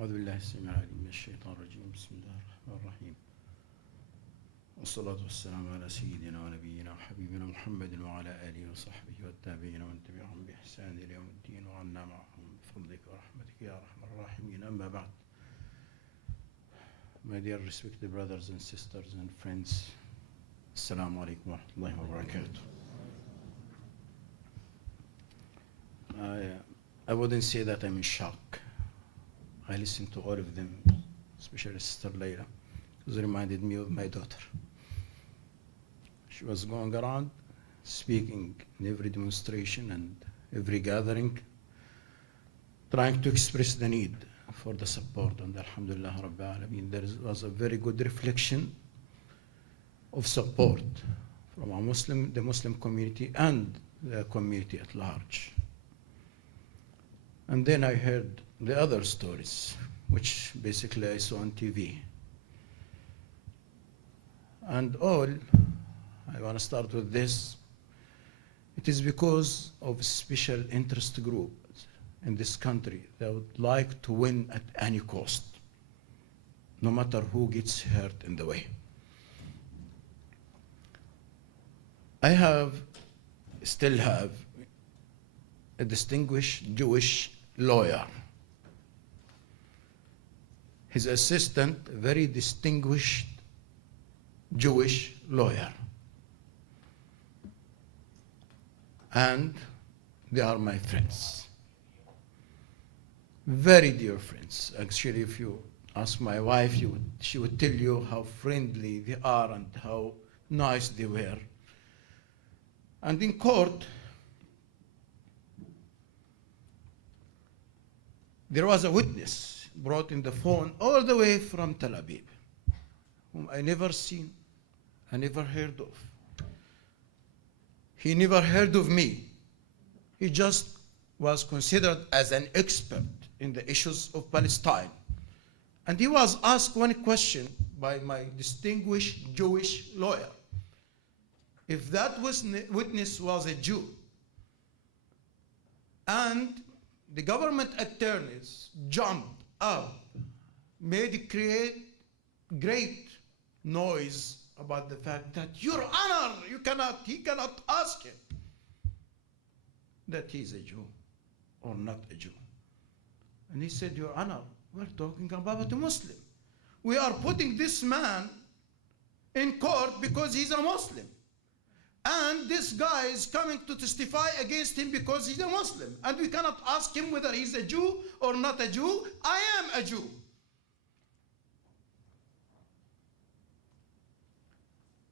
أعوذ بالله السميع العليم من الشيطان الرجيم بسم الله الرحمن الرحيم والصلاة والسلام على سيدنا ونبينا وحبيبنا محمد وعلى آله وصحبه والتابعين ومن تبعهم بإحسان إلى يوم الدين وعنا معهم بفضلك ورحمتك يا أرحم الراحمين. أما بعد, my dear respected brothers and sisters and friends, Assalamu alaikum wa rahmatullahi wa barakatuh. I wouldn't say that I'm in shock. I listened to all of them, especially Sister Layla. It reminded me of my daughter. She was going around speaking in every demonstration and every gathering, trying to express the need for the support. And Alhamdulillah Rabbil Alameen, there was a very good reflection of support from the Muslim community and the community at large. And then I heard the other stories, which basically I saw on TV. And all, I want to start with this. It is because of special interest groups in this country that would like to win at any cost, no matter who gets hurt in the way. I still have a distinguished Jewish lawyer. His assistant, a very distinguished Jewish lawyer. And they are my friends. Very dear friends. Actually, if you ask my wife, she would tell you how friendly they are and how nice they were. And in court, there was a witness brought in the phone all the way from Tel Aviv, whom I never seen, I never heard of. He never heard of me. He just was considered as an expert in the issues of Palestine. And he was asked one question by my distinguished Jewish lawyer. If that witness was a Jew, and the government attorneys jumped up, create great noise about the fact that, Your Honor, he cannot ask him that he's a Jew or not a Jew. And he said, Your Honor, we're talking about a Muslim. We are putting this man in court because he's a Muslim. And this guy is coming to testify against him because he's a Muslim. And we cannot ask him whether he's a Jew or not a Jew. I am a Jew.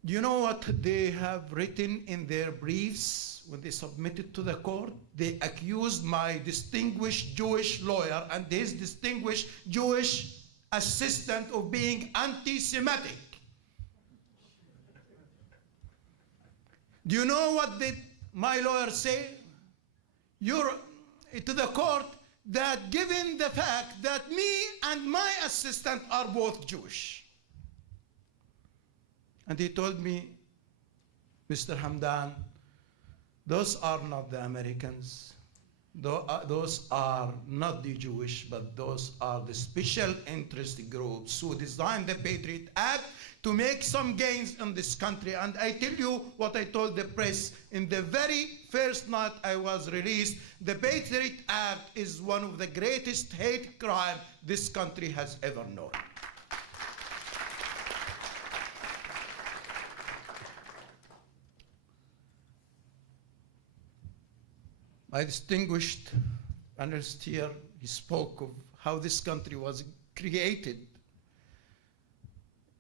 Do you know what they have written in their briefs when they submitted to the court? They accused my distinguished Jewish lawyer and his distinguished Jewish assistant of being anti-Semitic. Do you know what did my lawyer say? To the court, that given the fact that me and my assistant are both Jewish. And he told me, Mr. Hamdan, those are not the Americans. Those are not the Jewish, but those are the special interest groups who designed the Patriot Act to make some gains in this country. And I tell you what I told the press in the very first night I was released. The Patriot Act is one of the greatest hate crime this country has ever known. My distinguished panelist here, he spoke of how this country was created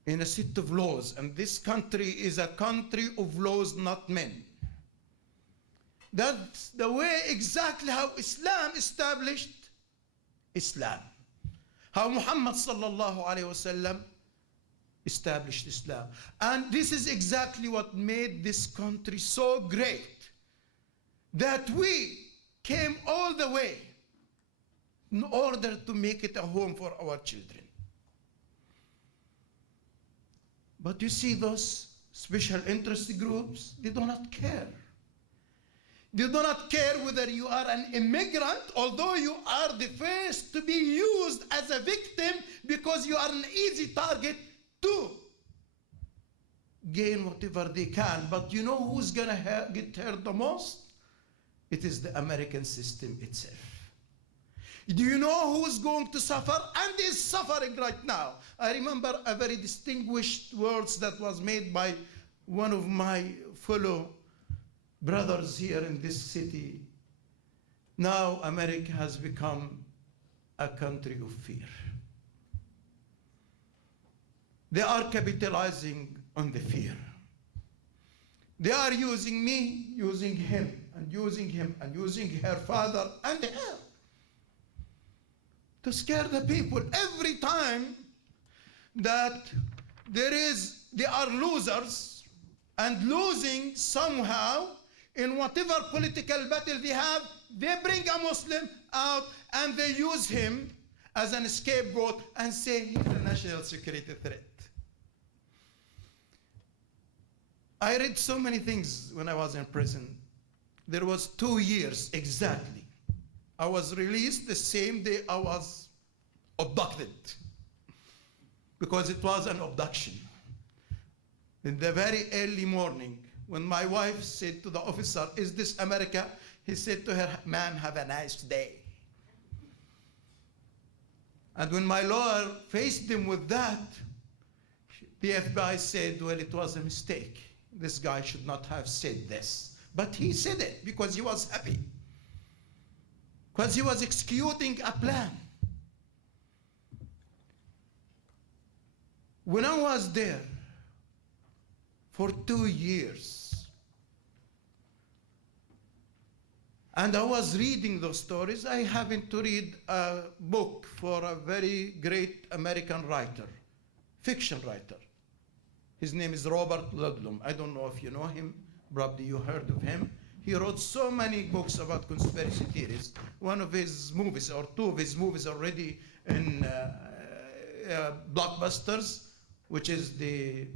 in a set of laws, and this country is a country of laws, not men. That's the way exactly how Islam established Islam. How Muhammad sallallahu alayhi wasallam established Islam. And this is exactly what made this country so great, that we came all the way in order to make it a home for our children. But you see, those special interest groups, they do not care. They do not care whether you are an immigrant, although you are the first to be used as a victim because you are an easy target to gain whatever they can. But you know who's going to get hurt the most? It is the American system itself. Do you know who's going to suffer and is suffering right now? I remember a very distinguished words that was made by one of my fellow brothers here in this city. Now America has become a country of fear. They are capitalizing on the fear. They are using me, using him, and using him, and using her father and her to scare the people. Every time that they are losers and losing somehow in whatever political battle they have, they bring a Muslim out and they use him as an scapegoat and say he's a national security threat. I read so many things when I was in prison. There was 2 years exactly. I was released the same day I was abducted, because it was an abduction. In the very early morning, when my wife said to the officer, "Is this America?" He said to her, "Ma'am, have a nice day." And when my lawyer faced him with that, the FBI said, "Well, it was a mistake. This guy should not have said this." But he said it because he was happy, because he was executing a plan. When I was there for 2 years, and I was reading those stories, I happened to read a book for a very great American writer, fiction writer. His name is Robert Ludlum. I don't know if you know him. Probably you heard of him. He wrote so many books about conspiracy theories. One of his movies, or 2 of his movies, already in blockbusters, which is the